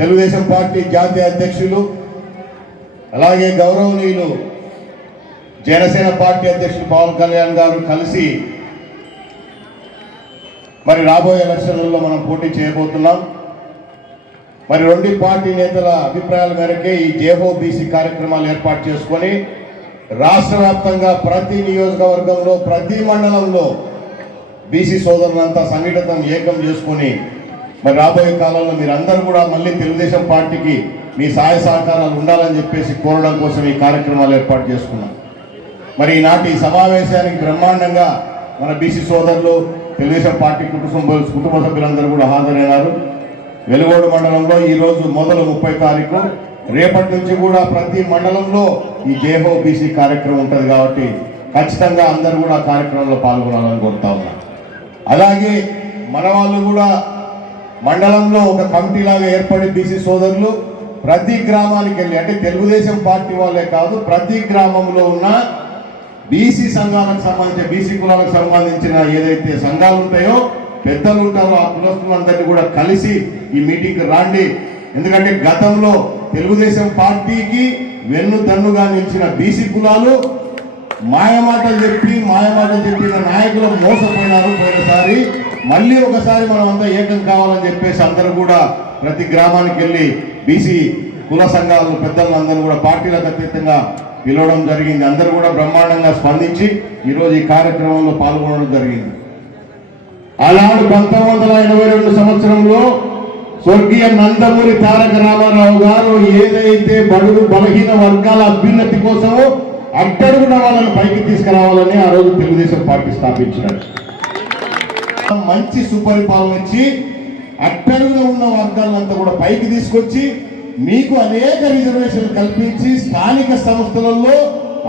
Telugu Desam party జాతీయ అధ్యక్షులు అలాగే గౌరవనీయులు జనసేన పార్టీ అధ్యక్షులు పవన్ కళ్యాణ్ గారు కలిసి మరి రాబోయే ఎలక్షన్లలో మనం పోటీ చేయబోతున్నాం. మరి రెండు పార్టీ నేతల అభిప్రాయాల మేరకే ఈ జేహోబీసీ కార్యక్రమాలు ఏర్పాటు చేసుకొని రాష్ట్ర వ్యాప్తంగా ప్రతి నియోజకవర్గంలో ప్రతి మండలంలో బీసీ సోదరులంతా సంఘటితం ఏకం చేసుకొని మరి రాబోయే కాలంలో మీరందరూ కూడా మళ్ళీ తెలుగుదేశం పార్టీకి మీ సహాయ సహకారాలు ఉండాలని చెప్పేసి కోరడం కోసం ఈ కార్యక్రమాలు ఏర్పాటు చేసుకున్నాం. మరి ఈనాటి సమావేశానికి బ్రహ్మాండంగా మన బీసీ సోదరులు తెలుగుదేశం పార్టీ కుటుంబ కుటుంబ సభ్యులందరూ కూడా హాజరైనారు. వెలుగోడు మండలంలో ఈరోజు మొదలు ముప్పై తారీఖు. రేపటి నుంచి కూడా ప్రతి మండలంలో ఈ జేహో బీసీ కార్యక్రమం ఉంటుంది కాబట్టి ఖచ్చితంగా అందరూ కూడా కార్యక్రమంలో పాల్గొనాలని కోరుతా ఉన్నా. అలాగే మన వాళ్ళు కూడా మండలంలో ఒక కమిటీ లాగా ఏర్పడి బీసీ సోదరులు ప్రతి గ్రామానికి వెళ్ళి అంటే తెలుగుదేశం పార్టీ వాళ్ళే కాదు ప్రతి గ్రామంలో ఉన్న బీసీ సంఘాలకు సంబంధించిన బీసీ కులాలకు సంబంధించిన ఏదైతే సంఘాలు ఉంటాయో పెద్దలు ఉంటారో ఆ కులస్తులందరినీ కూడా కలిసి ఈ మీటింగ్కి రాండి. ఎందుకంటే గతంలో తెలుగుదేశం పార్టీకి వెన్ను తన్నుగా నిలిచిన బీసీ కులాలు మాయమాటలు చెప్పి మాయమాటలు చెప్పిన నాయకులు మోసపోయినారు పోయినసారి. మళ్ళీ ఒకసారి మనం అంతా ఏకం కావాలని చెప్పేసి అందరూ కూడా ప్రతి గ్రామానికి వెళ్ళి బీసీ కుల సంఘాలు పెద్దలందరూ కూడా పార్టీలకు అతీతంగా పిలవడం జరిగింది. అందరూ కూడా బ్రహ్మాండంగా స్పందించి ఈరోజు ఈ కార్యక్రమంలో పాల్గొనడం జరిగింది. ఆనాడు పంతొమ్మిది వందల ఎనభై రెండు సంవత్సరంలో స్వర్గీయ నందమూరి తారక రామారావు గారు ఏదైతే బడుగు బలహీన వర్గాల అభ్యున్నతి కోసమో అట్టడుగున వాళ్ళని పైకి తీసుకురావాలని ఆ రోజు తెలుగుదేశం పార్టీ స్థాపించినారు మంచి సుపరిపాలన ఇచ్చి అట్టడుగున ఉన్న వర్గాలంతా కూడా పైకి తీసుకొచ్చి మీకు అనేక రిజర్వేషన్లు కల్పించి స్థానిక సంస్థలలో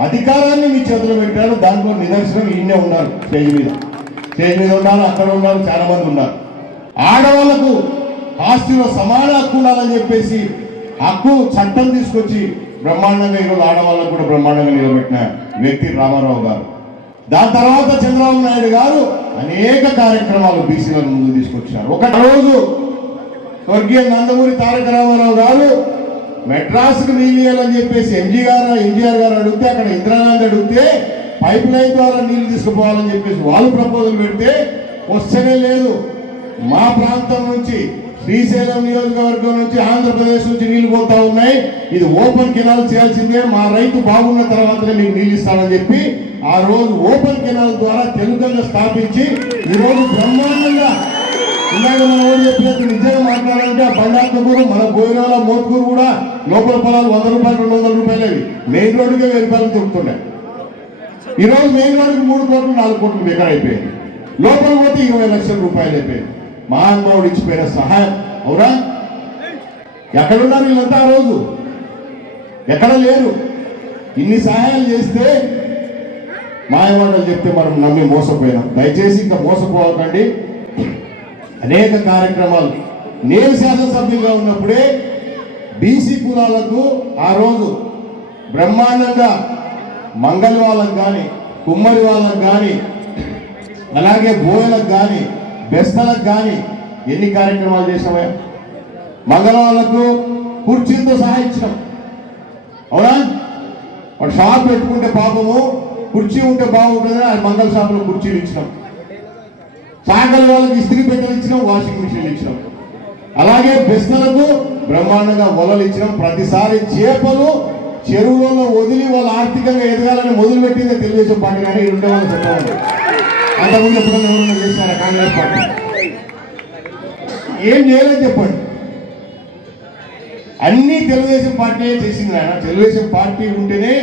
అధికారాన్ని మీ చేతిలో పెట్టారు. దాంట్లో నిదర్శనం ఈయనే ఉన్నారు స్టేజ్ మీద. స్టేజ్ మీద ఉన్నారు అక్కడ ఉన్నారు చాలా మంది ఉన్నారు. ఆడవాళ్ళకు ఆస్తిలో సమాన హక్కు ఉండాలని చెప్పేసి హక్కు చట్టం తీసుకొచ్చి బ్రహ్మాండంగా ఈరోజు ఆడవాళ్ళకు కూడా బ్రహ్మాండంగా నిలబెట్టిన వ్యక్తి రామారావు గారు. దాని తర్వాత చంద్రబాబు నాయుడు గారు అనేక కార్యక్రమాలు బీసీలను ముందు తీసుకొచ్చారు. ఒక రోజు స్వర్గీయ నందమూరి తారక రామారావు గారు మెడ్రాస్కు నీళ్ళు ఇవ్వాలని చెప్పేసి ఎంజీ గారు ఎన్టీఆర్ గారు అడిగితే అక్కడ ఇందిరాగాంధీ అడిగితే పైప్ లైన్ ద్వారా నీళ్ళు తీసుకుపోవాలని చెప్పేసి వాళ్ళు ప్రపోజల్ పెడితే వస్తేనే లేదు. మా ప్రాంతం నుంచి శ్రీశైలం నియోజకవర్గం నుంచి ఆంధ్రప్రదేశ్ నుంచి నీళ్ళు పోతా ఉన్నాయి. ఇది ఓపెన్ కెనాల్ చేయాల్సిందే. మా రైతు బాగున్న తర్వాతనే మీకు నీళ్ళు ఇస్తానని చెప్పి ఆ రోజు ఓపెన్ కెనాల్ ద్వారా తెలుగుగా స్థాపించి ఈరోజు బ్రహ్మాండంగా ఇందాక మన ఎవరు చెప్పినట్టు నిజంగా మాట్లాడాలంటే ఆ బండాత్మకూరు మన బోయినాల మోత్కూరు కూడా లోపల పొలాలు వంద రూపాయలు రెండు వందల రూపాయలు అవి మెయిన్ రోడ్డుకే వెయ్యి రూపాయలు దొరుకుతున్నాయి ఈ రోజు మెయిన్ రోడ్డుకి మూడు కోట్లు నాలుగు కోట్లు బెకర్ అయిపోయింది లోపల పోతే ఇరవై లక్షల రూపాయలు అయిపోయింది. మహానుభావుడు ఇచ్చిపోయిన సహాయం. అవునా? ఎక్కడున్నారు వీళ్ళంతా ఆ రోజు? ఎక్కడ లేరు? ఇన్ని సహాయాలు చేస్తే మాయమాటలు చెప్తే మనం నమ్మి మోసపోయినాం. దయచేసి ఇంకా మోసపోవకండి. అనేక కార్యక్రమాలు. నేను శాసనసభ్యులుగా ఉన్నప్పుడే బీసీ కులాలకు ఆ రోజు బ్రహ్మాండంగా మంగళ వాళ్ళకు కానీ కుమ్మరి వాళ్ళకు కానీ అలాగే బోయలకు కానీ బెస్తలకు కానీ ఎన్ని కార్యక్రమాలు చేసామా మగవాళ్ళకు కుర్చీలతో సహా ఇచ్చినాం. అవునా? వాడు షాప్ పెట్టుకుంటే పాపము కుర్చీ ఉంటే బాగుంటుందని ఆ మంగళ షాపులో కుర్చీలు ఇచ్చినాం. చాకలి వాళ్ళకి ఇస్త్రీ పెట్టెలు ఇచ్చినాం వాషింగ్ మిషన్లు ఇచ్చినాం. అలాగే బెస్తలకు బ్రహ్మాండంగా వలలు ఇచ్చినాం. ప్రతిసారి చేపలు చెరువులలో వదిలి వాళ్ళు ఆర్థికంగా ఎదగాలని మొదలుపెట్టిందే తెలుగుదేశం పార్టీ కానీ ఈ ఉండే వాళ్ళు చెప్పవాలి అంతకుముందు ఎప్పుడైనా ఎవరైనా చేశారా? Congress party. ఏం చేయలేదు చెప్పండి. అన్ని తెలుగుదేశం పార్టీ చేసింది ఆయన తెలుగుదేశం పార్టీ ఉంటేనే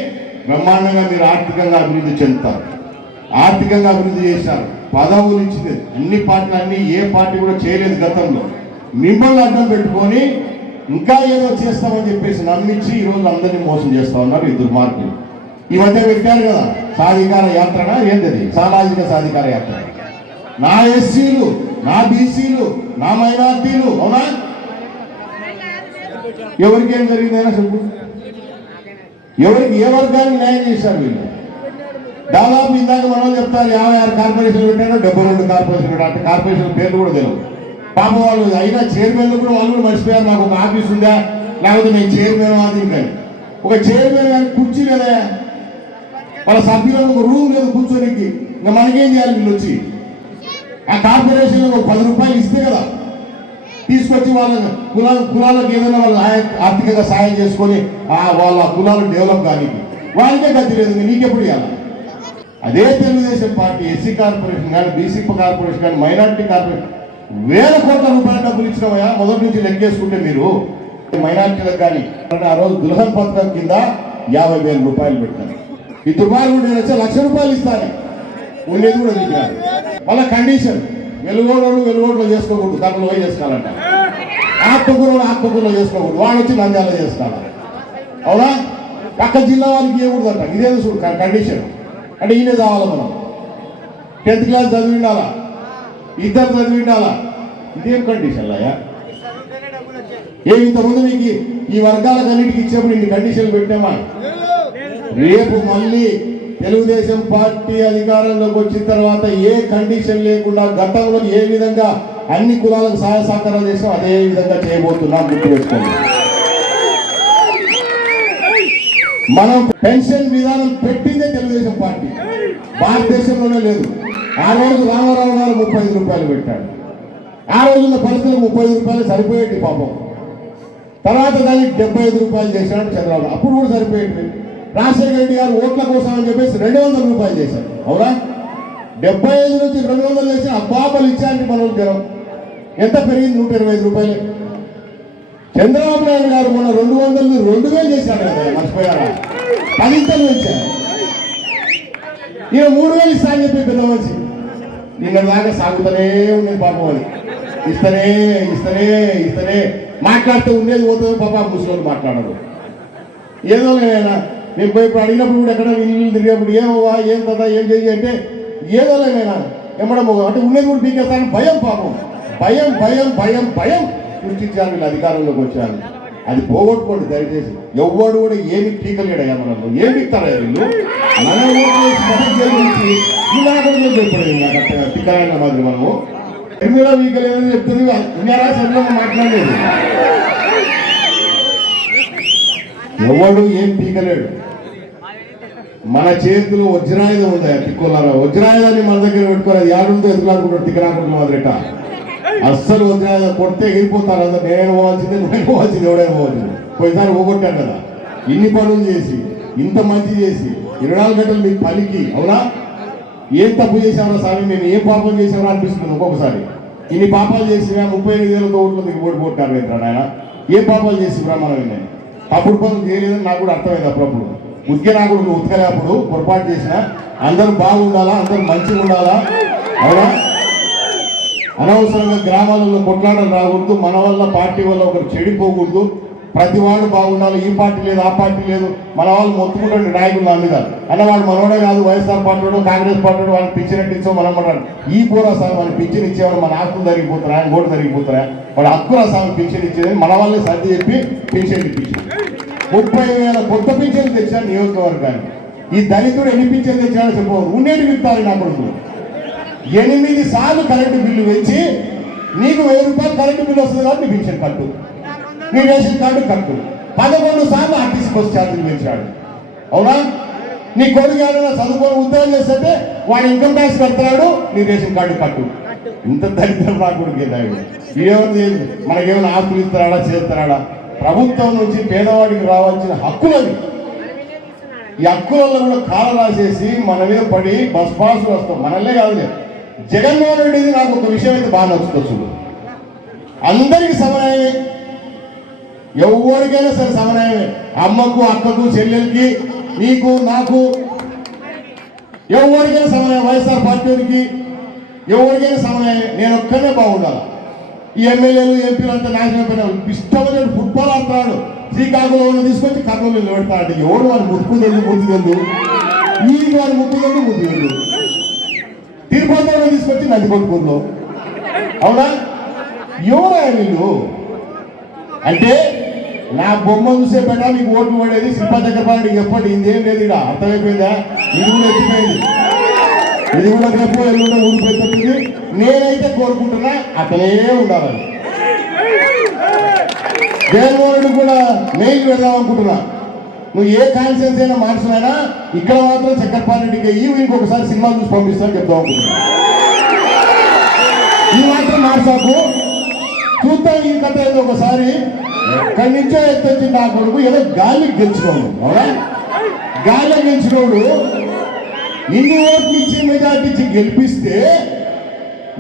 బ్రహ్మాండంగా మీరు ఆర్థికంగా అభివృద్ధి చెందుతారు. ఆర్థికంగా అభివృద్ధి చేశారు. పదవులు ఇచ్చింది. అన్ని పార్టీలు అన్ని ఏ పార్టీ కూడా చేయలేదు గతంలో. మిమ్మల్ని అడ్డం పెట్టుకొని ఇంకా ఏదో చేస్తామని చెప్పేసి నమ్మించి ఈరోజు అందరినీ మోసం చేస్తా ఉన్నారు ఈ దుర్మార్గులు. ఈ మధ్య పెట్టారు కదా సాధికార యాత్రనా ఏంటది? సామాజిక సాధికార యాత్ర. నా ఎస్సీలు నా బీసీలు నా మైనార్టీలు అవునా? ఎవరికి ఏం జరిగిందైనా చెప్పు. ఎవరికి ఏ వర్గానికి న్యాయం చేశారు వీళ్ళు? దాదాపు ఇందాక మనం చెప్తారు యాభై ఆరు కార్పొరేషన్లు పెట్టాడు డెబ్బై రెండు కార్పొరేషన్లు అంటే కార్పొరేషన్ పేర్లు కూడా తెలియదు పాప వాళ్ళు అయినా చైర్మన్లు కూడా వాళ్ళు కూడా మర్చిపోయారు నాకు ఒక ఆఫీస్ ఉందా? లేకపోతే నేను చైర్మన్ అది ఒక చైర్మన్ కానీ కుర్చీ లేదా? వాళ్ళ సభ్యులకు ఒక రూమ్ లేదు కూర్చోనికి. ఇంకా మనకేం చేయాలి వీళ్ళు వచ్చి? ఆ కార్పొరేషన్ ఒక పది రూపాయలు ఇస్తే కదా. తీసుకొచ్చి వాళ్ళ కులా కులాలకు ఏదైనా వాళ్ళు ఆర్థికంగా సహాయం చేసుకొని ఆ వాళ్ళ కులాలు డెవలప్ కానీ వాళ్ళకే గతి లేదు నీకెప్పుడు ఇవ్వాలి? అదే తెలుగుదేశం పార్టీ ఎస్సీ కార్పొరేషన్ కానీ బీసీ కార్పొరేషన్ కానీ మైనారిటీ కార్పొరేషన్ వేల కోట్ల రూపాయల డబ్బులు ఇచ్చినామయ్యా మొదటి నుంచి లెక్కేసుకుంటే మీరు. మైనారిటీలకు కానీ ఆ రోజు దులహన్ పథకం కింద యాభై వేల రూపాయలు పెట్టారు. ఈ తుఫాను నేను వచ్చి లక్ష రూపాయలు ఇస్తాను. ఉండేది కూడా దిగారు మళ్ళీ కండిషన్ వెలుగోడు వెలుగోడులో చేసుకోకూడదు. కర్రలో పోయి చేసుకోవాలంట. ఆత్మకూరులో ఆత్మకూరులో చేసుకోకూడదు. వాడు వచ్చి నంద్యాల చేసుకోవాలి అవునా? పక్క జిల్లా వారికి ఇవ్వకూడదు అంట ఇదేదో చూడు కండిషన్ అంటే ఈయన కావాలి మనం. టెన్త్ క్లాస్ చదివి ఉండాలా? ఇద్దరు చదివి ఉండాలా? ఇదేం కండిషన్ అయ్యా? ఏమి ఇంతకుముందు మీకు ఈ- ఈ వర్గాలకు అన్నిటికీ ఇచ్చేప్పుడు ఇన్ని కండిషన్లు పెట్టామా రేపు మళ్ళీ తెలుగుదేశం పార్టీ అధికారంలోకి వచ్చిన తర్వాత ఏ కండిషన్ లేకుండా గతంలో ఏ విధంగా అన్ని కులాలకు సహాయ సహకారాలు చేసాం అదే విధంగా చేయబోతున్నాం గుర్తుపెట్టుకోండి. మనం పెన్షన్ విధానం పెట్టిందే తెలుగుదేశం పార్టీ. భారతదేశంలోనే లేదు. ఆ రోజు రామారావు గారు ముప్పై ఐదు రూపాయలు పెట్టాడు. ఆ రోజున పరిస్థితులు ముప్పై ఐదు రూపాయలు సరిపోయేటి పాపం. తర్వాత దానికి డెబ్బై ఐదు రూపాయలు చేశాడు చంద్రబాబు. అప్పుడు కూడా సరిపోయేది రాజశేఖర రెడ్డి గారు ఓట్ల కోసం అని చెప్పేసి రెండు వందల రూపాయలు చేశారు. అవునా? డెబ్బై ఐదు నుంచి రెండు వందలు చేసి అబ్బాబలు ఇచ్చారంటే మనం జనం. ఎంత పెరిగింది? నూట ఇరవై ఐదు రూపాయలు. చంద్రబాబు నాయుడు గారు మొన్న రెండు వందలు రెండు వేలు చేశారు కదా మర్చిపోయారా? పదింతలు ఇచ్చారు. ఈయన మూడు వేలు ఇస్తా అని చెప్పి పెద్ద నిన్న దాకా సాగుతూనే ఉంది పాపం అది. ఇస్తనే ఇస్తనే ఇస్తనే. మాట్లాడితే ఉండేది పోతుంది పాప ముసలి మాట్లాడరు. ఏదో నేను నేను పోయి ఇప్పుడు అడిగినప్పుడు కూడా ఎక్కడ ఇల్లు తిరిగినప్పుడు ఏమవ్వా ఏం కదా ఏం చేయి అంటే ఏదో లేదా ఎమ్మడము అంటే ఉండేది కూడా పీకేస్తాను భయం పాపం. భయం భయం భయం భయం. సృష్టించారు వీళ్ళు అధికారంలోకి వచ్చారు. అది పోగొట్టుకోండి దయచేసి. ఎవ్వడు కూడా ఏమి పీకలేడయ్యా మనల్ని ఏమి ఇస్తారా వీళ్ళు మన ఓట్లు వేసి చెప్పలేదు మాదిరి మనము. ఎనిమిదో వీకలేదని చెప్తుంది. విన్నారా సరిగ్గా మాట్లాడలేదు. ఎవడు ఏం పీకలేడు. మన చేతులు వజ్రాయుధం ఉంది తిక్కులారా వజ్రాయుధాన్ని మన దగ్గర పెట్టుకోవాలి అది యాడుందో ఎదుగులాడుకుంటాడు తిక్కరాకుండా మాదిరిట అస్సలు వజ్రాయుధం కొడితే ఎగిరిపోతారు అందరు. నేను పోవాల్సిందే నేను పోవాల్సింది ఎవడైనా పోవాల్సింది. పోయినసారి పోగొట్టాను కదా. ఇన్ని పనులు చేసి ఇంత మంచి చేసి ఇరవై నాలుగు గంటలు మీకు పనికి అవునా? ఏం తప్పు చేసామరా స్వామి మేము ఏం పాపం చేసామరా అనిపిస్తుంది ఒక్కొక్కసారి. ఇన్ని పాపాలు చేసినా ముప్పై ఎనిమిది వేల ఓట్లు దిగి ఓటు కొట్టారు ఏంట్రా నాయన? ఏ పాపాలు చేసి మనం నేను తప్పుడు పనులు చేయలేదని నాకు కూడా అర్థమైంది అప్పుడప్పుడు. ఉతికే నాకు నువ్వు పొరపాటు చేసిన అందరూ బాగుండాలా? అందరూ మంచిగా ఉండాలా? అవునా? అనవసరంగా గ్రామాలలో కొట్లాటలు రాకూడదు మన వల్ల పార్టీ వల్ల ఒకరు చెడిపోకూడదు. ప్రతి వాడు బాగుండాలి ఈ పార్టీ లేదు ఆ పార్టీ లేదు. మన వాళ్ళు మొత్తుకుంటే నాయకులు నా మీద. అన్నవాడు మనోడే కాదు వైఎస్ఆర్ పార్టీ కాంగ్రెస్ పార్టీ వాళ్ళకి పిచ్చినట్టు ఇచ్చాం మనం అంటారు ఈ పూరా సార్ మన పిచ్చిన ఇచ్చేవాడు మన ఆకులు జరిగిపోతారా ఆయన కూడా జరిగిపోతారా వాడు హక్కుల సార్ పింఛన్ ఇచ్చేది మన వాళ్ళే సర్ది చెప్పి పింఛన్ ఇప్పించారు ముప్పై వేల కొత్త పింఛన్లు తెచ్చాను నియోజకవర్గానికి. ఈ దళితుడు ఎన్ని పింఛన్లు తెచ్చాడో చెప్పు. ఉండేటి విత్తారు నా కొడుకు. ఎనిమిది సార్లు కరెంటు బిల్లు పెంచి నీకు వెయ్యి రూపాయలు కరెంటు బిల్లు వస్తుంది కాబట్టి నీ పింఛన్ కట్టు. నీ రేషన్ కార్డు కట్టు. పదకొండు సార్లు ఆర్టీసీ బస్ ఛార్జీలు పెంచాడు. అవునా? నీ కొడుకు ఏదైనా చదువుకొని ఉద్యోగం చేస్తే వాడు ఇన్కమ్ ట్యాక్స్ కడుతున్నాడు నీ రేషన్ కార్డు కట్టు. ఇంత దరిద్రం నా కొడుకు ఏమైంది మనకేమైనా ఆస్తులు ఇస్తాడా చేస్తాడా? ప్రభుత్వం నుంచి పేదవాడికి రావాల్సిన హక్కులని ఈ హక్కులలో కూడా కాల రాసేసి మన మీద పడి బస్ పాసులు వస్తాం. మనల్లే కాదులే. జగన్మోహన్ రెడ్డిది నాకు ఒక విషయం అయితే బాగా నచ్చుతుంది అందరికి సమన్వయమే. ఎవరికైనా సరే సమన్వయమే. అమ్మకు అక్కకు చెల్లెలకి నీకు నాకు. ఎవరికైనా సమన్వయం. వైఎస్ఆర్ పార్టీకి ఎవరికైనా సమన్వయం నేను ఒక్కనే బాగుండాలి? ఈ ఎమ్మెల్యేలు ఎంపీలు అంతా నాశనం పైన ఇష్టమైన ఫుట్బాల్ ఆడుతున్నాడు. శ్రీకాకుళంలో తీసుకొచ్చి కర్నూలు నిలబెడతాడు ఎవడు వాడు ముక్కు తెలుగు ముద్దు తెలుగు ఈ వాడు ముక్కు తెలుగు ముద్దు తెలుగు తిరుపతిలో తీసుకొచ్చి నది అవునా? ఎవరా వీళ్ళు? అంటే నా బొమ్మ చూసే పెట్టా మీకు ఓట్లు పడేది శిల్ప చక్రపాణి చెప్పండి ఇందేం లేదు ఇక్కడ అర్థమైపోయిందా? ఇది కూడా ఎత్తిపోయింది. ఇది కూడా రేపు ఎల్లుండ ఊరిపోతుంది నేనైతే కోరుకుంటున్నా అతనే ఉండాలని. జగన్మోహన్ కూడా మెయిన్ పెడదాం అనుకుంటున్నా నువ్వు ఏ కాన్షియన్స్ అయినా మార్చినైనా ఇక్కడ మాత్రం చక్కెరపాటి రెడ్డికి అయ్యి ఇంకొకసారి సినిమా చూసి పంపిస్తాను చెప్దాం అనుకుంటున్నా. ఈ మాత్రం మార్చాకు. చూద్దాం ఈ కథ ఏదో ఒకసారి. ఇక్కడి నుంచో ఎత్తొచ్చి నా కొడుకు ఏదో గాలి గెలిచినోడు. అవునా? గాలి గెలిచినోడు. ఇన్ని ఓట్లు ఇచ్చి మెజార్టీ ఇచ్చి గెలిపిస్తే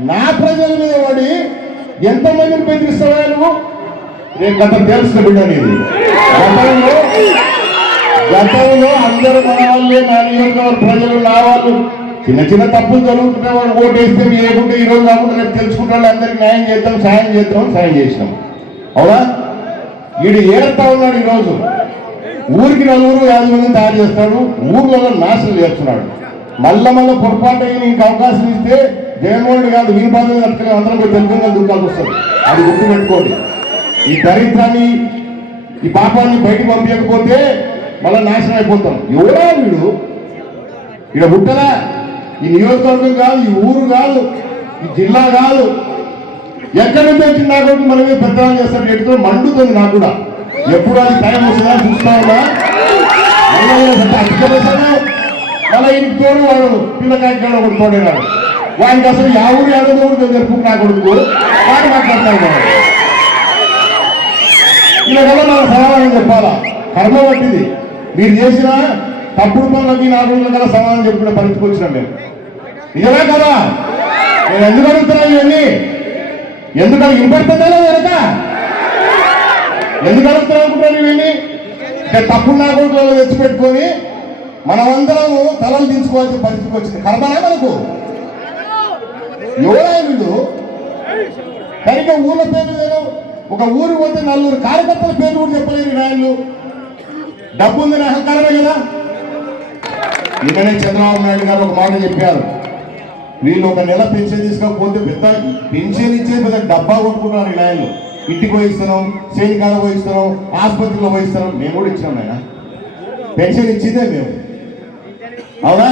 నా ప్రజల మీద పడి ఎంతమందిని బెదిరిస్తావా నువ్వు? నేను గత తెలుసు బిడ్డ నీది. గతంలో గతంలో అందరూ మన వాళ్ళే నా నియోజకవర్గ ప్రజలు నా వాళ్ళు చిన్న చిన్న తప్పులు జరుగుతుంటే వాళ్ళు ఓటేస్తే లేకుంటే ఈ రోజు కాకుండా రేపు తెలుసుకుంటే అందరికి న్యాయం చేద్దాం సాయం చేద్దాం సాయం చేసినాం. అవునా? వీడు ఏడతా ఉన్నాడు ఈరోజు. ఊరికి నలుగురు యాభై మందిని తయారు చేస్తాడు ఊర్లలో నాశనం చేస్తున్నాడు. మళ్ళా మళ్ళీ పొరపాటు అయిన ఇంక అవకాశం ఇస్తే జగన్మోహన్ రెడ్డి కాదు వీరి బాధ కట్టుకుని అందరం పోయి తెలుగుగా దుఃఖాలు వస్తుంది అది గుర్తుపెట్టుకోండి ఈ దరిద్రాన్ని ఈ పాపాన్ని బయటకు పంపించకపోతే మళ్ళీ నాశనం అయిపోతాం. ఎవరా వీడు. ఇక్కడ పుట్టరా? ఈ నియోజకవర్గం కాదు ఈ ఊరు కాదు ఈ జిల్లా కాదు. ఎక్కడి నుంచి వచ్చిన నా కొడుకు? మనమే పెద్దవాళ్ళు చేస్తారు. ఎక్కడ మండుతుంది నాకు కూడా. ఎప్పుడు అది టైం వస్తుందా చూస్తా ఉన్నా. అతికేసాను మళ్ళీ ఇంటికి వాడు పిల్లకాయ కాడ ఒకటి తోడేనాడు వాడికి అసలు యా ఊరు ఏడో ఊరు జరుపు నా కొడుకు. వాడు మాట్లాడతాడు వాడు. ఇలా వల్ల మన సమాధానం చెప్పాలా? కర్మ పట్టింది మీరు చేసిన తప్పుడు పనులకి నా రోజుల కల్లా సమాధానం చెప్పుకునే పరిస్థితికి వచ్చినాం మేము. నిజమే కదా? నేను ఎందుకు అడుగుతున్నా ఇవన్నీ? ఎందుకు వినపడుతుందా వెనక? ఎందుకు అడుగుతున్నా అనుకుంటున్నాను ఇవన్నీ? తప్పుడు నా కొడుకులలో తెచ్చిపెట్టుకొని మనమందరం తలలు దించుకోవాల్సిన పరిస్థితికి వచ్చింది. కర్మనే మనకు. ఎవరా వీళ్ళు? సరిగ్గా ఊళ్ళ పేర్లు లేవు ఒక ఊరు పోతే నలుగురు కార్యకర్తల పేర్లు కూడా చెప్పలేరు ఈ నాయకులు డబ్బు ఉందని అహంకారమే కదా. నిన్ననే చంద్రబాబు నాయుడు గారు ఒక మాట చెప్పారు. వీళ్ళు ఒక నెల పెన్షన్ తీసుకోకపోతే పెద్ద పెన్షన్ ఇచ్చే పెద్ద డబ్బా కొట్టుకుంటున్నారు ఈ నాయకులు ఇంటికి పోయిస్తున్నాం సేనికాల పోయిస్తున్నాం ఆసుపత్రిలో పోయిస్తున్నాం. మేము కూడా ఇచ్చినాం ఆయన పెన్షన్ ఇచ్చిందే మేము. అవునా?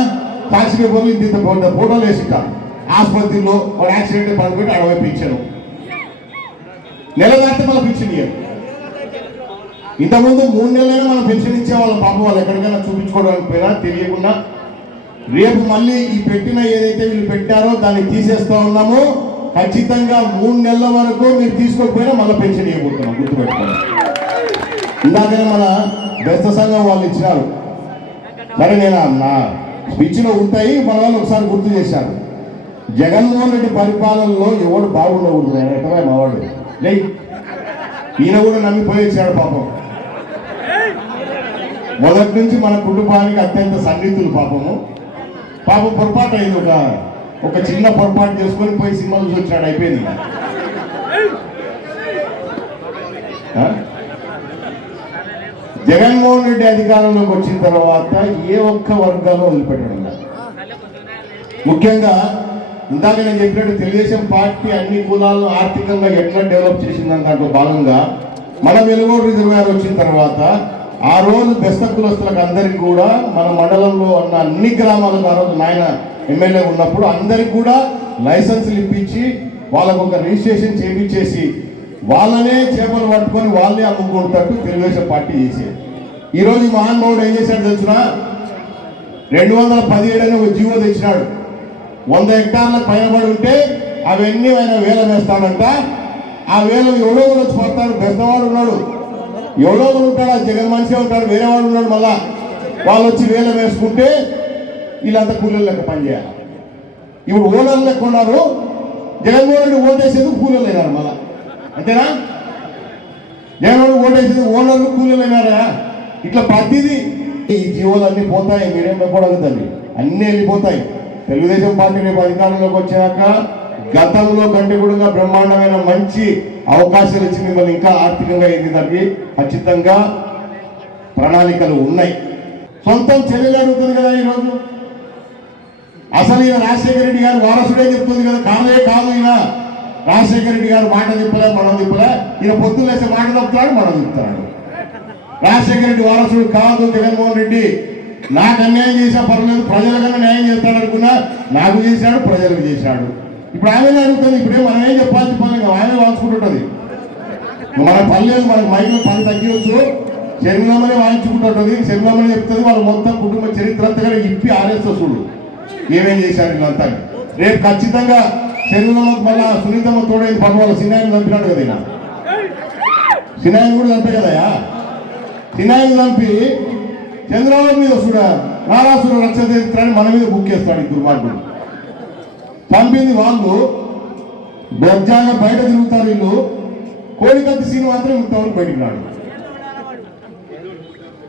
సాక్షి పేపర్లు ఇంత ఇంత ఫోటో- ఫోటోలు వేసింటాం ఆసుపత్రిలో ఒక యాక్సిడెంట్ పడిపోయి అడవైపు ఇచ్చాను నెల దాటితే మళ్ళీ పెన్షన్ ఇయ్యారు ఇంతకుముందు మూడు నెలలైనా మనం పెన్షన్ ఇచ్చేవాళ్ళం పాపం వాళ్ళు ఎక్కడికైనా చూపించుకోవడానికి పోయినా తెలియకుండా. రేపు మళ్ళీ ఈ పెట్టిన ఏదైతే వీళ్ళు పెట్టారో దాన్ని తీసేస్తా ఉన్నామో ఖచ్చితంగా మూడు నెలల వరకు మీరు తీసుకోకపోయినా మళ్ళీ పెన్షన్ ఇవ్వబోతున్నాం గుర్తుపెట్టుకోండి. ఇందాకనే మన బెస్త సంఘం వాళ్ళు ఇచ్చినారు. మరి నేను నా స్పీచ్లో ఉంటాయి మన వాళ్ళు ఒకసారి గుర్తు చేశారు. జగన్మోహన్ రెడ్డి పరిపాలనలో ఎవడు బాగుండకూడదు ఆయన ఎక్కడ మావాడు లే ఈయన కూడా నమ్మిపోయేసాడు పాపం. మొదటి నుంచి మన కుటుంబానికి అత్యంత సన్నిహితులు పాపము. పాపం పొరపాటు అయింది ఒక ఒక చిన్న పొరపాటు చేసుకొని పోయి సినిమా చూసి వచ్చాడు అయిపోయింది. జగన్మోహన్ రెడ్డి అధికారంలోకి వచ్చిన తర్వాత ఏ ఒక్క వర్గాలు వదిలిపెట్టడం ముఖ్యంగా ఇందాక నేను చెప్పినట్టు తెలుగుదేశం పార్టీ అన్ని కులాలను ఆర్థికంగా ఎట్లా డెవలప్ చేసిందని దాంట్లో భాగంగా మన వెలుగోడు రిజర్వేర్ వచ్చిన తర్వాత ఆ రోజు బెస్త కులస్తులకు అందరికి కూడా మన మండలంలో ఉన్న అన్ని గ్రామాలకు ఆ రోజు నాయన ఎమ్మెల్యే ఉన్నప్పుడు అందరికి కూడా లైసెన్సులు ఇప్పించి వాళ్ళకు ఒక రిజిస్ట్రేషన్ చేయించేసి వాళ్ళనే చేపలు పట్టుకొని వాళ్ళే అమ్ముకుంటట్టు తెలుగుదేశం పార్టీ చేసేది. ఈ రోజు మహానుభావుడు ఏం చేశాడు తెలిసిన? రెండు వందల పదిహేడు అని ఒక జీవో తెచ్చినాడు. వంద హెక్టార్ల పైన పడి ఉంటే అవన్నీ ఆయన వేల వేస్తాడంట. ఆ వేలం ఎవడో వచ్చి పడతాడు. పెద్దవాడు ఉన్నాడు. ఎవడో ఉంటాడు. ఆ జగన్ మనిషి ఉంటాడు. వేరే వాడు ఉన్నాడు మళ్ళా. వాళ్ళు వచ్చి వేలం వేసుకుంటే వీళ్ళంతా కూలీలు లెక్క పనిచేయాలి ఇప్పుడు ఓనర్లు లెక్క ఉన్నారు. జగన్మోహన్ రెడ్డి ఓటేసేందుకు కూలీలు అయినారు మళ్ళా. అంతేనా? ఎవరు ఓటేసింది ఓనర్లు కూలీలు అయినారా ఇట్లా ప్రతిదీ ఈ జీవోలన్నీ పోతాయి మీరేం చెప్పకూడదండి అన్నీ వెళ్ళిపోతాయి. తెలుగుదేశం పార్టీ రేపు అధికారంలోకి వచ్చాక గతంలో కంటే కూడా బ్రహ్మాండమైన మంచి అవకాశాలు ఇచ్చి మిమ్మల్ని ఇంకా ఆర్థికంగా ఎదిగడానికి ఖచ్చితంగా ప్రణాళికలు ఉన్నాయి. సొంతం చెల్లెలు అడుగుతుంది కదా ఈరోజు? అసలు ఈయన రాజశేఖర రెడ్డి గారు వారసుడే చెప్తుంది కదా కాదే కాదు ఈయన. రాజశేఖర రెడ్డి గారు మాట తిప్పలే మనం తిప్పలే ఈయన పొద్దున్న లేసే మాట తప్పుతాడు మనం తిప్పుతాడు రాజశేఖర రెడ్డి వారసుడు కాదు జగన్మోహన్ రెడ్డి. నాకు అన్యాయం చేసా పర్లేదు ప్రజలకన్నా న్యాయం చేస్తాడు అనుకున్నా నాకు చేశాడు ప్రజలకు చేశాడు. ఇప్పుడు ఆమె అడుగుతుంది ఇప్పుడే మనం ఏం చెప్పాల్సి పని ఆమె వాల్చుకుంటుంటది మన పల్లెలు మనకు మైండ్ పని తగ్గించు శరీరంలోనే వాయించుకుంటుంటది శరీరంలోనే చెప్తుంది వాళ్ళ మొత్తం కుటుంబ చరిత్ర అంతగా ఇప్పి ఆరేస్తా చూడు. ఏమేం చేశారు వీళ్ళంతా? రేపు ఖచ్చితంగా శరీరంలో మళ్ళా సునీతమ్మ తోడైంది పక్క వాళ్ళ సినాయిని చంపినాడు కదా ఈయన సినాయిని కూడా చంపే కదయా సినాయిని చంపి చంద్రబాబు మీద చూడ నారాసుడు రక్షణ మన మీద బుక్ చేస్తాడు ఈ దుర్మార్గుడు. పంపింది వాళ్ళు. బొజ్జాగా బయట తిరుగుతారు వీళ్ళు. కోడికత్తి సీను మాత్రం ఉంటామని బయటికి రాడు.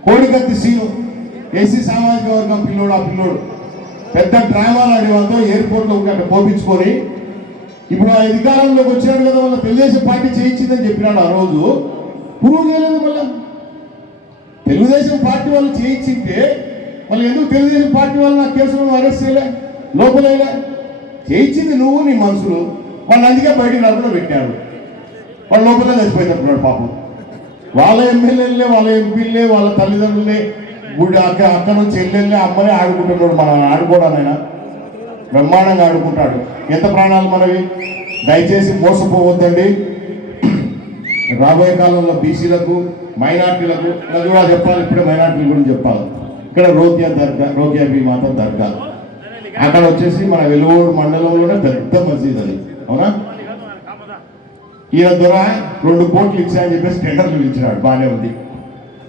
కోడికత్తి సీను ఎస్సీ సామాజిక వర్గం పిల్లోడు ఆ పిల్లోడు. పెద్ద డ్రామాలు ఆడేవాళ్ళతో ఎయిర్పోర్ట్లో అక్కడ పోపించుకొని ఇప్పుడు ఆ అధికారంలోకి వచ్చాడు కదా వాళ్ళ తెలుగుదేశం పార్టీ చేయించిందని చెప్పినాడు ఆ రోజు. ప్రూవ్ చేయలేదు మళ్ళా తెలుగుదేశం పార్టీ వాళ్ళు చేయించింటే వాళ్ళు ఎందుకు తెలుగుదేశం పార్టీ వాళ్ళు నా కేసులను అరెస్ట్ చేయలే లోపలేలే? చేయించింది నువ్వు నీ మనుషులు వాళ్ళు అందుకే బయటికి రాకుండా పెట్టారు వాళ్ళు లోపల చచ్చిపోయినట్టున్నాడు పాపం. వాళ్ళ ఎమ్మెల్యేలే వాళ్ళ ఎంపీలే వాళ్ళ తల్లిదండ్రులే. గుడి అక్క అక్క నుంచి చెల్లెళ్ళే అమ్మనే ఆడుకుంటున్నాడు మనం ఆడుకోవడానైనా. బ్రహ్మాండంగా ఆడుకుంటాడు. ఎంత ప్రాణాలు మనవి? దయచేసి మోసపోవద్దండి. రాబోయే కాలంలో బీసీలకు మైనార్టీలకు అది కూడా చెప్పాలి ఇప్పుడే మైనార్టీల గురించి చెప్పాలి. ఇక్కడ రోగియా దర్గా రోగియా మాత దర్గా. అక్కడ వచ్చేసి మన వెలువడు మండలంలోనే పెద్ద మసీద్ అది. అవునా? ఈయన ద్వారా రెండు కోట్లు ఇచ్చాయని చెప్పేసి టెండర్లు ఇచ్చినాడు బాగానే ఉంది.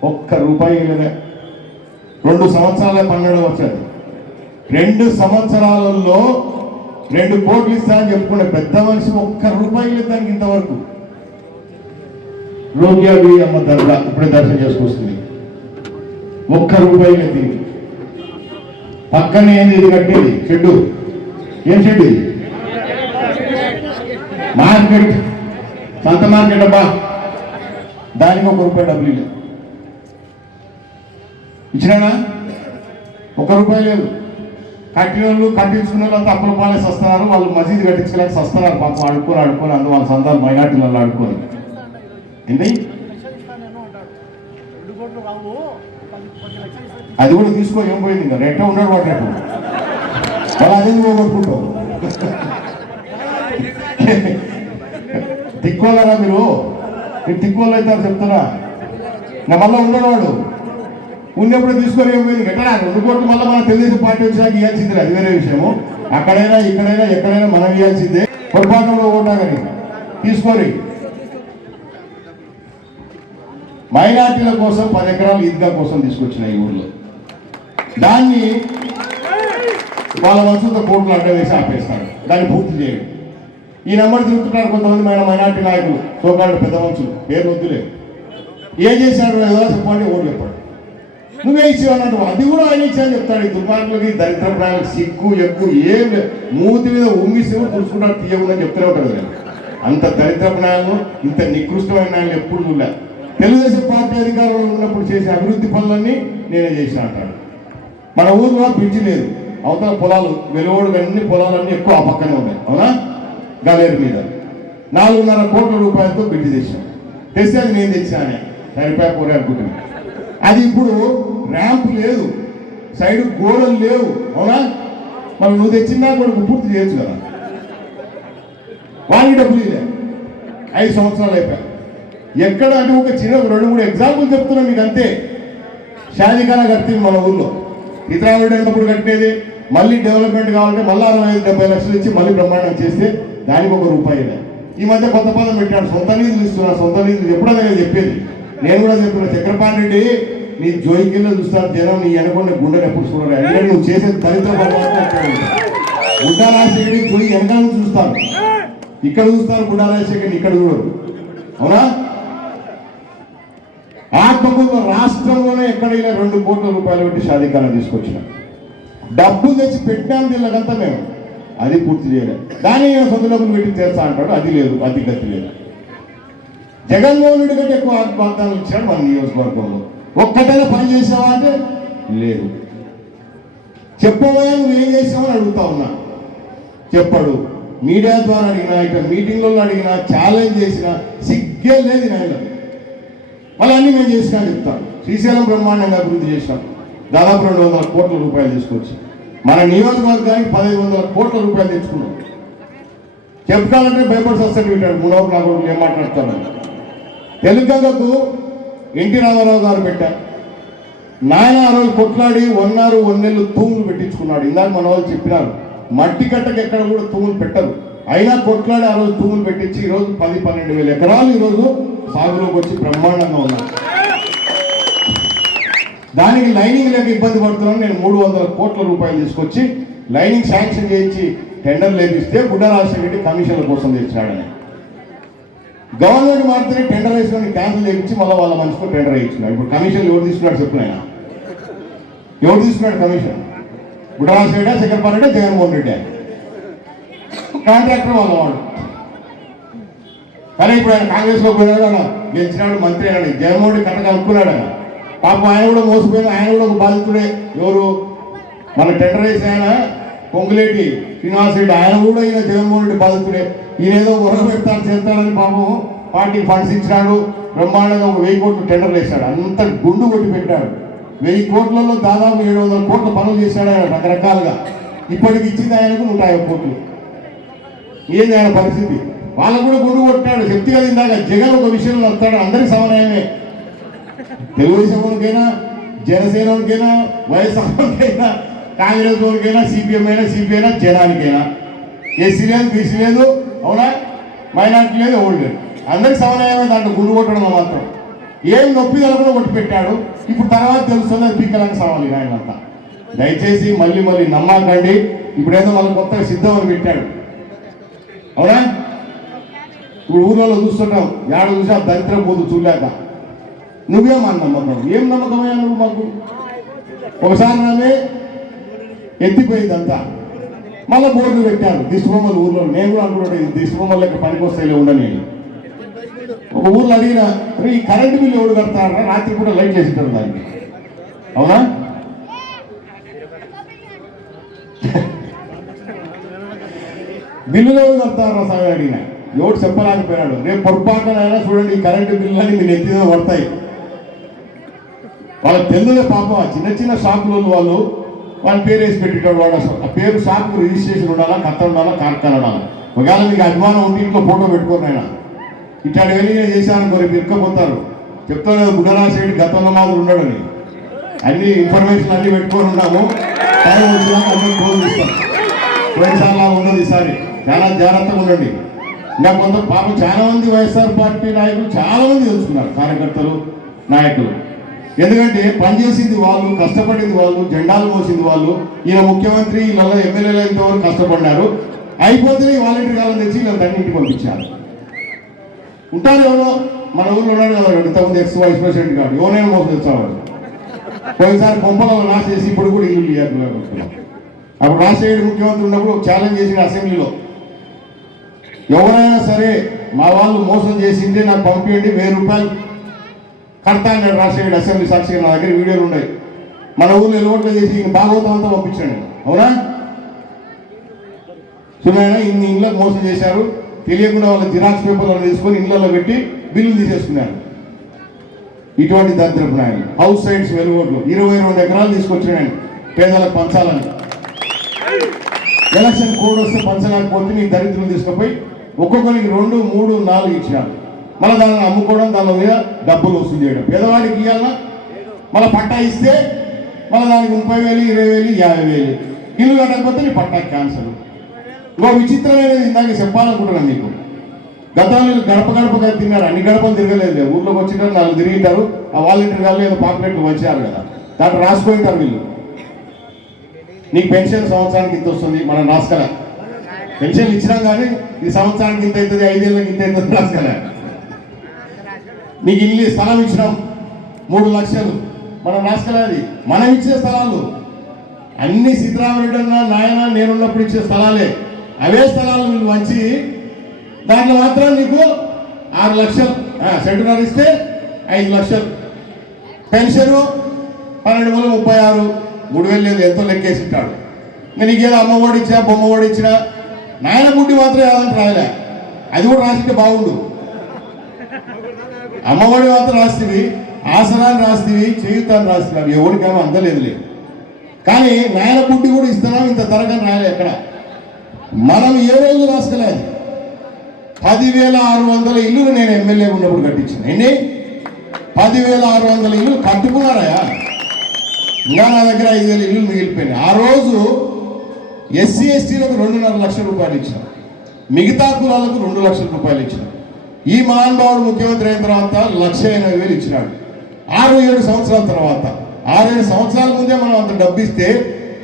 ఒక్క రూపాయి లేదా రెండు సంవత్సరాల పన్నెండు వచ్చాడు. రెండు సంవత్సరాలలో రెండు కోట్లు ఇస్తానని చెప్పుకునే పెద్ద మనిషి ఒక్క రూపాయి లేదు దానికి ఇంతవరకు. రోగియాబి అమ్మ దర్గా ఇప్పుడే దర్శనం చేసుకొస్తుంది. ఒక్క రూపాయి లేదు దీనికి. పక్కనే ఏంది ఇది కట్టేది? షెడ్డు. ఏం షెడ్ ఇది? మార్కెట్. సంత మార్కెట్ అబ్బా. దానికి ఒక రూపాయి డబ్బులు లేదు ఇచ్చినానా? ఒక రూపాయి లేదు. కట్టిన వాళ్ళు కట్టించుకున్న వాళ్ళు అప్పుల పాలేసి వస్తున్నారు వాళ్ళు మసీదు కట్టించలేక వస్తున్నారు పాపం అడుక్కొని అడుక్కొని అందు వాళ్ళ సందాలు మైనార్టీలలో అడుక్కొని ఏంటి అది కూడా తీసుకో ఏం పోయింది ఇంకా? రెంటో ఉన్నాడు వాటి అలా వాళ్ళు అదే పోగొట్టుకుంటావు? తిక్కోలేరా మీరు? మీరు తిక్కోళ్ళు అవుతారు చెప్తారా? నా మళ్ళీ ఉన్నాడు వాడు ఉన్నప్పుడు తీసుకొని మీరు పోయింది? ఎక్కడ రెండు కోట్లు మళ్ళీ మన తెలుగుదేశం పార్టీ వచ్చినాక ఇవ్వాల్సిందే అది వేరే విషయము. అక్కడైనా ఇక్కడైనా ఎక్కడైనా మనం ఇవ్వాల్సిందే. పొరపాటులో ఓటా కానీ తీసుకొని మైనార్టీల కోసం పది ఎకరాలు ఈద్గా కోసం తీసుకొచ్చిన ఈ ఊర్లో. దాన్ని వాళ్ళ మనసుతో కోట్లు అడ్డ వేసి ఆపేస్తారు. దాన్ని పూర్తి చేయండి. ఈ నెంబర్ తిరుగుతున్నారు కొంతమంది మన మైనార్టీ నాయకులు సోకాళ్ళు పెద్ద మనుషులు. పేరు వద్దులే. ఏం చేశారు? ఏదో చెప్పండి ఓట్లు చెప్పండి. నువ్వే ఇచ్చావు అన్నట్టు అది కూడా ఆయన అని చెప్తాడు. ఈ దుర్మార్గులకి దరిద్ర ప్రాణాలకు సిగ్గు ఎక్కువ ఏం లేదు మూతి మీద ఉమ్మిసి తుడుచుకుంటాడు తీయకుండా చెప్తూనే ఉంటాడు అంత దరిద్ర న్యాయాలు ఇంత నికృష్టమైన న్యాయాలు ఎప్పుడు చూడలే. తెలుగుదేశం పార్టీ అధికారంలో ఉన్నప్పుడు చేసే అభివృద్ధి పనులన్నీ నేనే చేసిన అంటాడు. మన ఊర్లో బ్రిడ్జి లేదు. అవతల పొలాలు వెలువడు అన్ని పొలాలన్నీ ఎక్కువ ఆ పక్కనే ఉన్నాయి. అవునా? గలేరు మీద. నాలుగున్నర కోట్ల రూపాయలతో బ్రిడ్జి తెచ్చాను. తెస్తే అది నేను తెచ్చానే. సరిపోయా పోరే అనుకుంటున్నాను అది ఇప్పుడు ర్యాంప్ లేదు. సైడ్ గోడలు లేవు. అవునా? మరి నువ్వు తెచ్చిందా కూడా పూర్తి చేయొచ్చు కదా. వానికి డబ్బులు ఇదే ఐదు సంవత్సరాలు అయిపోయాయి. ఎక్కడ అంటే ఒక చిన్న ఒక రెండు మూడు ఎగ్జాంపుల్ చెప్తున్నా మీకు అంతే. షాదిఖానా కట్టింది మన ఊర్లో. ఇతరాలు అయినప్పుడు కట్టేది. మళ్ళీ డెవలప్మెంట్ కావాలంటే మళ్ళీ అరవై ఐదు డెబ్బై లక్షలు ఇచ్చి మళ్ళీ బ్రహ్మాండం చేస్తే దానికి ఒక రూపాయి ఈ మధ్య కొత్త పదం పెట్టాడు. సొంత నిధులు ఇస్తున్నా సొంత నిధులు ఎప్పుడైనా చెప్పేది. నేను కూడా చెప్పిన చక్రపాణి రెడ్డి నీ జోయికిల్లో చూస్తాను జనం నీ వెనకుండా గుండెని ఎప్పుడు చూడరు ఎందుకంటే నువ్వు చేసే దళిత గుడ్డ రాజశేఖర్ జోయి వెనకాల నుంచి చూస్తాను ఇక్కడ చూస్తారు గుడ్డ రాజశేఖర్ ఇక్కడ చూడరు. అవునా? ఆత్మకూరు రాష్ట్రంలోనే ఎక్కడైనా రెండు కోట్ల రూపాయలు పెట్టి షాదీకాలం తీసుకొచ్చిన. డబ్బులు తెచ్చి పెట్టినాం వీళ్ళకంతా మేము అది పూర్తి చేయలేదు దాన్ని నేను సొంత డబ్బులు పెట్టి తెరచా అంటాడు అది లేదు అది గతి లేదు. జగన్మోహన్ రెడ్డి కంటే ఎక్కువ వాగ్దానం ఇచ్చాడు మన నియోజకవర్గంలో. ఒక్కటైనా పని చేసావా అంటే లేదు. చెప్పవా నువ్వు ఏం చేసావని అడుగుతా ఉన్నా. చెప్పడు. మీడియా ద్వారా అడిగినా ఇక మీటింగ్లలో అడిగినా ఛాలెంజ్ చేసినా సిగ్గే లేదు నాయన. మళ్ళీ అన్ని మేము చేసినా చెప్తాను శ్రీశైలం బ్రహ్మాండంగా అభివృద్ధి చేసినాం. దాదాపు రెండు వందల కోట్ల రూపాయలు తీసుకొచ్చి. మన నియోజకవర్గానికి పదహైదు వందల కోట్ల రూపాయలు తెచ్చుకున్నాం. చెప్తానంటే భయపడి వస్తాడు వీటాడు మూడవ నా కొడుకులు ఏం మాట్లాడతారు తెలుగంగకు ఎన్టీ రామారావు గారు పెట్టారు నాయన ఆ రోజు కొట్లాడి వన్నారు వన్నెళ్ళు తూములు పెట్టించుకున్నాడు. ఇందాక మన వాళ్ళు చెప్పినారు మట్టి కట్టకు ఎక్కడ కూడా తూములు పెట్టరు. అయినా కొట్లాడి ఆ రోజు తూములు పెట్టించి ఈ రోజు పది పన్నెండు వేల ఎకరాలు ఈరోజు సాగులోకి వచ్చి బ్రహ్మాండంగా ఉన్నారు. దానికి లైనింగ్ లేక ఇబ్బంది పడుతున్నాను. నేను మూడు వందల కోట్ల రూపాయలు తీసుకొచ్చి లైనింగ్ శాంక్షన్ చేయించి టెండర్ లేపిస్తే గుడ్డ రాజశేఖర రెడ్డి కమిషన్ల కోసం తెచ్చినాడని. గవర్నమెంట్ మాత్రమే టెండర్ వేసుకొని క్యాన్సిల్ చేయించి మళ్ళీ వాళ్ళ మనిషితో టెండర్ వేయించినారు ఇప్పుడు కమిషన్ ఎవరు తీసుకున్నాడు చెప్పు ఆయన ఎవరు తీసుకున్నాడు కమిషన్? గుడ్డ రెడ్డి శేఖర్ రెడ్డి జగన్మోహన్ రెడ్డి కాంట్రాక్టర్ వాళ్ళవాడు కానీ ఇప్పుడు ఆయన కాంగ్రెస్లో పోయినాడు ఆయన గెలిచినాడు మంత్రి అని జగన్మోహన్ రెడ్డి కట్ట కలుపుకున్నాడు ఆయన పాపం ఆయన కూడా మోసపోయిన ఆయన కూడా ఒక బాధితుడే. ఎవరు? మన టెండర్ వేసి ఆయన పొంగులేటి శ్రీనివాసరెడ్డి ఆయన కూడా ఈయన జగన్మోహన్ రెడ్డి బాధితుడే ఈయన ఏదో ఉరగ పెడతాను చేస్తానని పాపం పార్టీ ఫండ్స్ ఇచ్చినాడు బ్రహ్మాండంగా ఒక వెయ్యి కోట్లు టెండర్ వేశాడు. అంత గుండు కొట్టి పెట్టాడు. వెయ్యి కోట్లలో దాదాపు ఏడు వందల కోట్ల పనులు చేశాడు ఆయన రకరకాలుగా. ఇప్పటికి ఇచ్చింది ఆయనకు నూట యాభై కోట్లు. ఏంది ఆయన పరిస్థితి? వాళ్ళకు కూడా గుండు కొట్టాడు. శక్తి కదా ఇందాక జగన్ ఒక విషయంలో వస్తాడు. అందరికి సమన్వయమే. తెలుగుదేశం వాళ్ళకైనా జనసేన వాళ్ళకైనా వైఎస్ఆర్ వాళ్ళకైనా కాంగ్రెస్ వాళ్ళకైనా సిపిఎం అయినా సిపిఐ అయినా జనానికైనా. ఎస్సీ లేదు బీసీ లేదు అవునా? మైనార్టీ లేదు ఎవరు లేదు అందరికి సమన్వయమే దాంట్లో గుండు కొట్టడం మాత్రం ఏం నొప్పి కూడా కొట్టి పెట్టాడు ఇప్పుడు తర్వాత తెలుస్తుంది అది పీకలకు సవాలు ఆయన అంతా. దయచేసి మళ్ళీ మళ్ళీ నమ్మకండి. ఇప్పుడేదో మళ్ళీ కొత్తగా సిద్ధం అని పెట్టాడు. అవునా? ఇప్పుడు ఊర్లలో చూస్తుంటాం ఏడ చూసా దరిద్రం పోదు చూడలేక. నువ్వేమన్నా నమ్మకం? ఏం నమ్మకమయ్యా నువ్వు మాకు? ఒకసారి నామే ఎత్తిపోయిందంతా. మళ్ళీ బోర్డు పెట్టారు. దిష్టిబొమ్మలు ఊర్లో. నేను కూడా అనుకున్నాడు ఇది దిష్టిబొమ్మలు లెక్క పనికి ఉండని. ఒక ఊర్లో అడిగిన ఈ కరెంటు బిల్లు ఎవరు కడతారా రాత్రి కూడా లైట్ చేసింటారు దానికి. అవునా? బిల్లులో కడతారా సార్ అడిగిన. ఎవడు చెప్పలేకపోయాడు రేపు పొరపాటునైనా చూడండి ఈ కరెంటు బిల్లు అని మీరు ఎత్తిదో పడతాయి. వాళ్ళకి తెలుగులే పాపం. చిన్న చిన్న షాపులు వాళ్ళు వాళ్ళ పేరు వేసి పెట్టేటాడు వాడు అసలు. ఆ పేరు సాకు రిజిస్ట్రేషన్ ఉండాలా కథ ఉండాలా కార్ఖాన ఉండాలి? ఒకవేళ మీకు అభిమానం ఉంటే ఇంట్లో ఫోటో పెట్టుకోరు నేను ఇట్లాంటి వెళ్ళి చేశాను మరి ఇరుక్కపోతారు చెప్తాను కదా సైడ్ గతంలో మాదిరి అని అన్ని ఇన్ఫర్మేషన్ అన్ని పెట్టుకొని ఉన్నాము టైం వచ్చినా అందరూ ఫోన్ ఇస్తాం ఉండదు ఈసారి. చాలా జాగ్రత్తగా ఉండండి. ఇంకా కొంత పాపం చాలా మంది వైఎస్ఆర్ పార్టీ నాయకులు చాలా మంది తెలుసుకున్నారు కార్యకర్తలు నాయకులు. ఎందుకంటే పనిచేసింది వాళ్ళు కష్టపడింది వాళ్ళు జెండాలు మోసింది వాళ్ళు. ఈయన ముఖ్యమంత్రి వీళ్ళ ఎమ్మెల్యేలు ఎంతవరకు కష్టపడినారు అయిపోతే వాలంటీర్ కాలం తెచ్చి వీళ్ళ ఇంటికి పంపించారు. ఉంటారు ఎవరో? మన ఊళ్ళో ఉన్నాడు కదా ఇంతకుముందు ఎక్స్ వైస్ ప్రెసిడెంట్ కాదు ఎవరైనా మోసం తెచ్చేవాడు పోయినసారి కొంపలలో నాశేసి ఇప్పుడు కూడా ఇల్లు అప్పుడు రాజశేఖర్ ముఖ్యమంత్రి ఉన్నప్పుడు ఒక ఛాలెంజ్ చేసిన అసెంబ్లీలో. ఎవరైనా సరే మా వాళ్ళు మోసం చేసిందే నాకు పంపించండి వెయ్యి రూపాయలు కడతాను నేను రాజశేఖర్ అసెంబ్లీ సాక్షిగా నా దగ్గర వీడియోలు ఉన్నాయి. మన ఊళ్ళో ఎలువట్లు చేసి ఇంక భాగవతం అంతా పంపించండి. అవునా? సుమైన ఇన్ని ఇళ్ళకు మోసం చేశారు. తెలియకుండా వాళ్ళ జిరాక్స్ పేపర్లు తీసుకొని ఇళ్ళలో పెట్టి బిల్లులు తీసేసుకున్నారు. ఇటువంటి దరిద్రపు నాయన హౌస్ సైడ్స్ వెలుగోట్లు ఇరవై రెండు ఎకరాలు తీసుకొచ్చినాయని పేదలకు పంచాలని. ఎలక్షన్ కోడ్ వస్తే పంచలేకపోతే నీ దరిద్రం తీసుకుపోయి ఒక్కొక్కరికి రెండు మూడు నాలుగు ఇచ్చినారు. మళ్ళీ దాన్ని అమ్ముకోవడం దాని మీద డబ్బులు వసూలు చేయడం. పేదవాడికి ఇవ్వాలన్నా మళ్ళీ పట్టా ఇస్తే మళ్ళీ దానికి ముప్పై వేలు ఇరవై వేలు యాభై వేలు. ఇల్లు కట్టకపోతే నీ పట్టా క్యాన్సల్ ఇంకో విచిత్రమైనది ఇందాక చెప్పాలనుకుంటున్నాను మీకు. గతంలో గడప గడపగా తిన్నారు అన్ని గడపలు తిరగలేదు. ఊర్లోకి వచ్చినారు నాలుగు తిరిగింటారు. ఆ వాలంటీర్ గారు ఏదో పాంప్లెట్లు వచ్చారు కదా. దాంట్లో రాసిపోయింటారు వీళ్ళు. నీకు పెన్షన్ సంవత్సరానికి ఇంత వస్తుంది మనం రాసుకోలే. పెన్షన్ ఇచ్చినాం కానీ ఈ సంవత్సరానికి ఇంత అవుతుంది ఐదేళ్ళకి ఇంత అవుతుంది రాసుకోలే. నీకు ఇల్లు స్థలం ఇచ్చినాం. మూడు లక్షలు. మనం రాసుకోలే అది మనం ఇచ్చే స్థలాలు. అన్ని సిద్ధరామరెడ్డి అన్న నాయన నేనున్నప్పుడు ఇచ్చే స్థలాలే. అవే స్థలాలు నువ్వు మంచి. దాంట్లో మాత్రం నీకు ఆరు లక్షలు. సెంటున్నర ఇస్తే ఐదు లక్షలు. పెన్షను పన్నెండు వందల ముప్పై ఆరు. మూడు వేలు లేదు ఎంతో లెక్కేసి ఇట్టాడు ఇంకా నీకేదో అమ్మ ఓడిచ్చా బొమ్మ ఓడిచ్చినా నాయన గుడ్డి మాత్రం ఏదంటే రాయలే. అది కూడా రాసింటే బాగుండు. అమ్మఒడి మాత్రం రాస్తేవి ఆసనాన్ని రాస్తేవి చేయుతాన్ని రాస్తున్నారు ఎవరికేమో అందలేదులే కానీ నాయన పుట్టి కూడా ఇస్తున్నాం ఇంత త్వరగా రాయలే ఎక్కడ? మనం ఏ రోజు రాసుకోలేదు పదివేల ఆరు వందల ఇల్లులు నేను ఎమ్మెల్యే ఉన్నప్పుడు కట్టించిన. ఏంటి? పదివేల ఆరు వందల ఇల్లు కట్టుకున్నారయా ఇంకా నా దగ్గర ఐదు వేల ఇల్లు మిగిలిపోయినాయి. ఆ రోజు ఎస్సీ ఎస్టీలకు రెండున్నర లక్షల రూపాయలు ఇచ్చిన. మిగతా కులాలకు రెండు లక్షల రూపాయలు ఇచ్చిన. ఈ మహానుభావుడు ముఖ్యమంత్రి అయిన తర్వాత లక్ష ఎనభై వేలు ఇచ్చినాడు. ఆరు ఏడు సంవత్సరాల తర్వాత ఆరేడు సంవత్సరాల ముందే మనం అంత డబ్బు ఇస్తే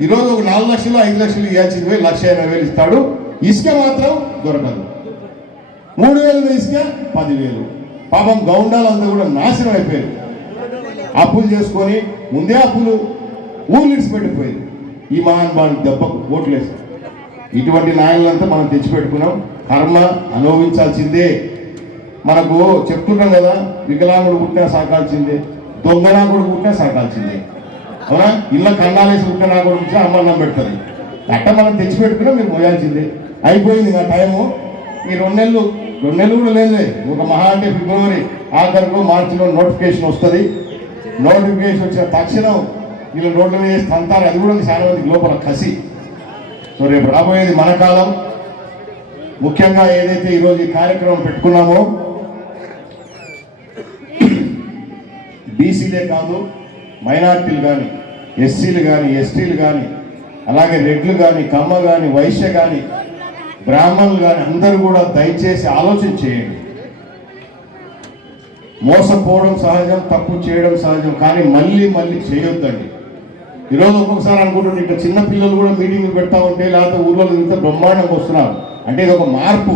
ఈరోజు ఒక నాలుగు లక్షలు ఐదు లక్షలు ఇవ్వాల్సింది పోయి లక్ష ఎనభై వేలు ఇస్తాడు. ఇసుక మాత్రం దొరకదు. మూడు వేలు ఇసుక పదివేలు. పాపం గౌండాలంతా కూడా నాశనం అయిపోయారు. అప్పులు చేసుకొని ముందే అప్పులు ఊళ్ళు పెట్టిపోయింది ఈ మహానుభావుని దెబ్బకు ఓట్లేసాం ఇటువంటి నాయకులంతా మనం తెచ్చిపెట్టుకున్నాం. కర్మ అనుభవించాల్సిందే. మనకు చెప్తున్నాం కదా వికలాంగుడు పుట్టినా సాకాల్సిందే దొంగనా కూడా పుట్టినా సాకాల్సిందే. అవునా? ఇళ్ళ కన్నాలేసి పుట్టినా కూడా పుట్టినా అమ్మన్నం పెడుతుంది అట్ట మనం తెచ్చిపెట్టుకున్నా మీరు పోయాల్సిందే అయిపోయింది నా టైము. ఈ రెండు నెలలు రెండు నెలలు కూడా లేదు ఒక మహా అంటే ఫిబ్రవరి ఆఖరిలో మార్చిలో నోటిఫికేషన్ వస్తుంది. నోటిఫికేషన్ వచ్చిన తక్షణం వీళ్ళు రోడ్ల మీద వేసి తంతారు. అది కూడా చాలా మందికి లోపల కసి. సో రేపు రాబోయేది మన కాలం. ముఖ్యంగా ఏదైతే ఈరోజు ఈ కార్యక్రమం పెట్టుకున్నామో బీసీలే కాదు మైనార్టీలు కానీ ఎస్సీలు కానీ ఎస్టీలు కానీ అలాగే రెడ్లు కానీ కమ్మ కానీ వైశ్య కానీ బ్రాహ్మణులు కానీ అందరూ కూడా దయచేసి ఆలోచన చేయండి. మోసపోవడం సహజం తప్పు చేయడం సహజం కానీ మళ్ళీ మళ్ళీ చేయొద్దండి. ఈరోజు ఒక్కొక్కసారి అనుకుంటుంది ఇట్లా చిన్న పిల్లలు కూడా మీటింగ్లు పెడతా ఉంటే లేకపోతే ఊర్లో ఇంత బ్రహ్మాండం వస్తున్నారు. అంటే ఇది ఒక మార్పు.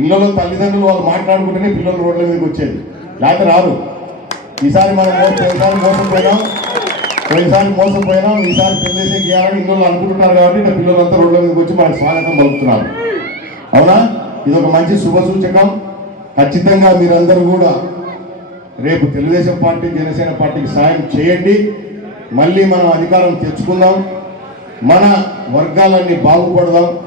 ఇళ్ళలో తల్లిదండ్రులు వాళ్ళు మాట్లాడుకుంటేనే పిల్లలు రోడ్ల మీదకి వచ్చేది. లేకపోతే రాదు ఈసారి మనం మోస- మోసపోయినాం. పోయినసారి మోసపోయినాం ఈసారి తెలుగుదేశం గేయాలని ఇంట్లో అనుకుంటున్నారు కాబట్టి ఇట్లా పిల్లలంతా రోడ్ల మీదకి వచ్చి మనకు స్వాగతం పలుకుతున్నారు. అవునా? ఇది ఒక మంచి శుభ సూచకం. ఖచ్చితంగా మీరందరూ కూడా రేపు తెలుగుదేశం పార్టీ జనసేన పార్టీకి సాయం చేయండి. మళ్ళీ మనం అధికారం తెచ్చుకుందాం. మన వర్గాలన్నీ బాగుపడదాం.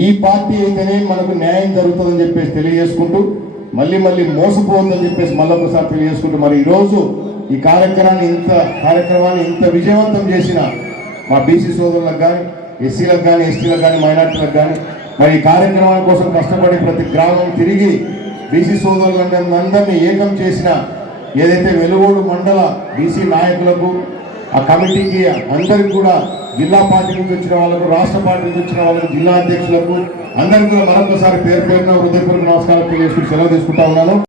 ఈ పార్టీ అయితేనే మనకు న్యాయం జరుగుతుందని చెప్పేసి తెలియజేసుకుంటూ మళ్ళీ మళ్ళీ మోసపోవద్దని చెప్పేసి మళ్ళొకసారి తెలియజేసుకుంటూ మరి ఈరోజు ఈ కార్యక్రమాన్ని ఇంత కార్యక్రమాన్ని ఇంత విజయవంతం చేసిన మా బీసీ సోదరులకు కానీ ఎస్సీలకు కానీ ఎస్టీలకు కానీ మైనార్టీలకు కానీ మరి ఈ కార్యక్రమాల కోసం కష్టపడి ప్రతి గ్రామం తిరిగి బీసీ సోదరులందరినీ ఏకం చేసిన ఏదైతే వెలుగోడు మండల బీసీ నాయకులకు ఆ కమిటీకి అందరికి కూడా జిల్లా పార్టీ నుంచి వచ్చిన వాళ్ళకు రాష్ట్ర పార్టీ నుంచి వచ్చిన వాళ్ళకు జిల్లా అధ్యక్షులకు అందరికీ మరొకసారి పేరు పేరున హృదయపూర్వక నమస్కారం తెలియజేసుకుని సెలవు తీసుకుంటా ఉన్నాను.